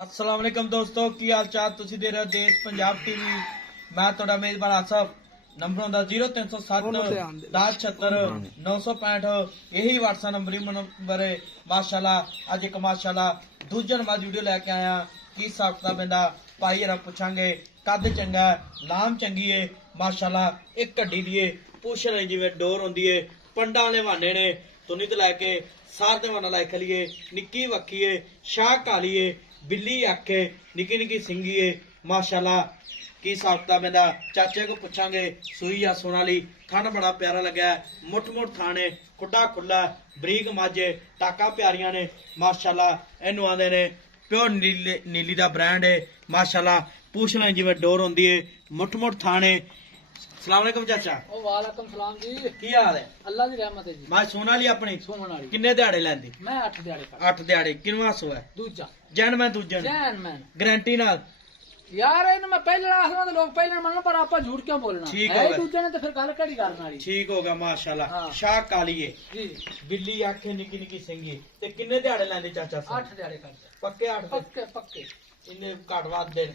अस्सलाम वालेकुम दोस्तों की हाल चाल तुसी दे रहे हो देश पंजाब टीवी मैं थोड़ा मेजबान आसफ नंबर होंदा 0307 1076 965 यही व्हाट्सएप नंबर है। माशाल्लाह अज एक माशाल्लाह दूजा नंबर वीडियो लेके आया की हिसाब किताब इंदा भाई हरा पुछांगे कद चंगा है लाम चंगी है माशाल्लाह एक कड्डी दी पुछ नहीं जिवें डोर होंदी है पंडा वाले वाने ने तुनी तो लैके सारे वाना लै खलीए निक्की वक्की है शाह काली है बिल्ली आखे निकी निकी सिंगी है माशाल्लाह की हिसाब किताब इंदा चाचे को पुछांगे सूई या सोनाली थन बड़ा प्यारा लगा है मुठ मुठ थाने खुड्डा खुला बरीक माजे टाका प्यारियां ने माशाल्लाह इनू आंदे ने प्योर नीली दा ब्रांड है माशाल्लाह पूछना जिवें डोर होंदी है मुठ मुठ थाने। सलाम अलैकुम चाचा। ओ वालेकुम सलाम जी। की हाल है? अल्लाह दी रहमत है जी। मैं सोना ली अपनी सोमन वाली किन्ने दिहाड़े लैंदी? मैं 8 दिहाड़े कर 8 दिहाड़े किनवा सो है दूजा जैन मैं दूजन जैन मैन गारंटी नाल यार इन मैं पहले आखना तो लोग पहले मनन पर आपा झूठ क्यों बोलना ठीक है हो गया। दूजे ने तो फिर गल कड़ी करना वाली ठीक होगा माशाल्लाह। हाँ। शाह काली है जी बिल्ली आखे निकी निकी सिंगी ते किन्ने दिहाड़े लैंदी चाचा? 8 दिहाड़े कर पक्के 8 पक्के पक्के इन्ने घट वध दिन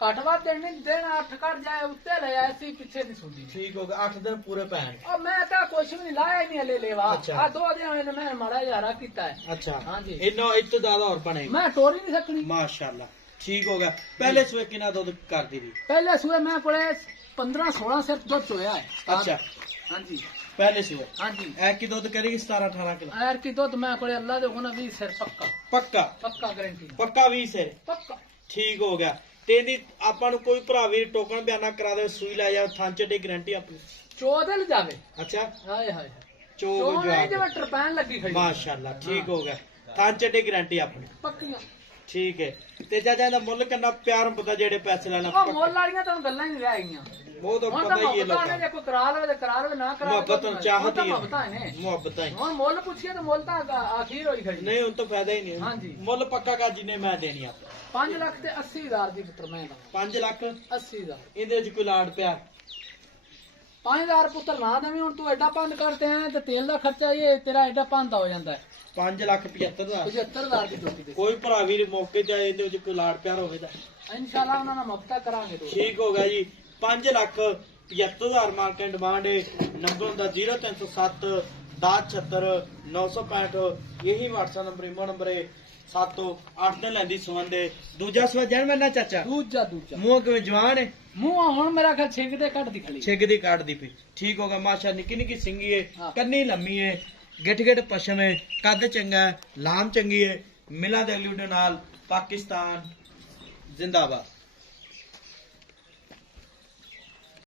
कटवा देने दिन 8 कर जाए उत्ते ले ऐसी पीछे नहीं सुनदी ठीक होगा 8 दिन पूरे पैन। और मैं तो कुछ भी नहीं लाया ही नहीं ले लेवा अच्छा। आ 2 दिन मैं माड़ा यारा कीता है। अच्छा हाँ जी। इन्नो इतो ज्यादा और बने मैं टोर ही नहीं सकनी माशाल्लाह ठीक होगा। पहले सुबह किना दूध कर दी थी? पहले सुबह मैं कोले 15-16 से दूध चोया है। अच्छा हाँ जी पहले सुबह हाँ जी ए की दूध करेगी 17-18 किलो यार की दूध मैं कोले अल्लाह दे गुना 20 सिर पक्का पक्का पक्का गारंटी पक्का 20 है पक्का ठीक हो गया। तेरी ਆਪਾਂ ਨੂੰ ਕੋਈ ਭਰਾ ਵੀ ਟੋਕਨ ਬਿਆਨਾ ਕਰਾ ਦੇ ਸੂਈ ਲੈ ਜਾ ਥਾਂ ਚ ਡੇ ਗਾਰੰਟੀ ਆਪਣੀ चौदल जावे अच्छा हाय हाय चोग चो नहीं जवाब जब टरपैन लगी खड़ी माशाल्लाह ठीक हो गया ਥਾਂ ਚ ਡੇ ਗਾਰੰਟੀ ਆਪਣੀ पक्कियां ठीक है ਤੇ ਚਾਚਾ ਦਾ ਮੁੱਲ ਕਿੰਨਾ ਪਿਆਰ ਪਤਾ ਜਿਹੜੇ ਪੈਸੇ ਲੈਣਾ ओ मोल वालियां तो गल्लां ही नहीं रह गईयां ਉਹ ਤਾਂ ਹੁਣ ਪਤਾ ਤਾਂ ਹੀ ਹੈ ਮੁਹੱਬਤਾਂ ਲੋਕਾਂ ਨੇ ਜੇ ਕੋਈ ਕਰਾ ਲਵੇ ਤੇ ਕਰਾ ਲਵੇ ਨਾ ਕਰਾ ਮੁਹੱਬਤ ਨੂੰ ਚਾਹਤ ਹੀ ਮੁਹੱਬਤਾਂ ਨੇ ਹੈ ਮੁਹੱਬਤ ਹੈ ਹੁਣ ਮੁੱਲ ਪੁੱਛੀਏ ਤਾਂ ਮੁੱਲ ਤਾਂ ਆਖੀਰ ਹੋਈ ਖੜੀ ਨਹੀਂ ਹੁਣ ਤਾਂ ਫਾਇਦਾ ਹੀ ਨਹੀਂ ਹਾਂਜੀ। ਮੁੱਲ ਪੱਕਾ ਕਾ ਜਿੰਨੇ ਮੈਂ ਦੇਣੀ ਆ 5 ਲੱਖ ਤੇ 80 ਹਜ਼ਾਰ ਦੀ ਪੁੱਤਰ ਮੈਂ ਦਾ 5 ਲੱਖ 80 ਹਜ਼ਾਰ ਇਹਦੇ ਚ ਕੋਈ ਲਾੜ ਪਿਆ 5000 ਪੁੱਤਰ ਨਾ ਦੇਵੀਂ ਹੁਣ ਤੂੰ ਐਡਾ ਪੰਦ ਕਰਤੇ ਆ ਤੇ ਤੇਲ ਦਾ ਖਰਚਾ ਇਹ ਤੇਰਾ ਐਡਾ ਪੰਦ ਹੋ ਜਾਂਦਾ ਹੈ 5 ਲੱਖ 75 ਦਾ 75000 ਦੀ ਟੋਪੀ ਦੇ ਕੋਈ ਭਰਾ ਵੀਰ ਮੌਕੇ ਤੇ ਆਏ ਇਹਦੇ ਵਿੱਚ ਕੋਈ ਲਾੜ ਪਿਆਰ ਹੋਵੇ ਤਾਂ ਇਨਸ਼ਾਅੱਲਾ ਉਹਨਾਂ ਨਾਲ ਮੁਫਤਾ ਕਰਾਂਗੇ ਤੂੰ ਠੀਕ ਹੋ ਗਿਆ ਜੀ 5 ਲੱਖ 75,000 ਮਾਰਕੀਟ ਡਿਮਾਂਡ ਹੈ। ਨੰਬਰ ਹੁੰਦਾ 0307 1076 965 यही व्हाट्सएप नंबर इमो नंबर है 7 ਤੋਂ 8 ਦਿਨ ਲੈਂਦੀ ਸੁਵਨ ਦੇ ਦੂਜਾ ਸਵਾ ਜਨ ਮੈਨਾਂ ਚਾਚਾ ਦੂਜਾ ਮੂੰਹ ਕਿਵੇਂ ਜਵਾਨ ਹੈ ਮੂੰਹ ਹੁਣ ਮੇਰਾ ਖਿਆਲ ਛਿੱਗ ਦੇ ਕੱਢ ਦੀ ਖਲੀ ਛਿੱਗ ਦੀ ਕੱਢਦੀ ਪਈ ਠੀਕ ਹੋ ਗਿਆ ਮਾਸ਼ਾ ਨਿੱਕੀ ਨਿੱਕੀ ਸਿੰਗੀ ਹੈ ਹਾਂ। ਕੰਨੀ ਲੰਮੀ ਹੈ ਗਿੱਠ ਗਿੱਠ ਪਸ਼ਮ ਹੈ ਕੱਦ ਚੰਗਾ ਹੈ ਲਾਮ ਚੰਗੀ ਹੈ ਮਿਲਾ ਦੇ ਅਗਲੀ ਵੀਡੀਓ ਨਾਲ ਪਾਕਿਸਤਾਨ ਜ਼ਿੰਦਾਬਾਦ।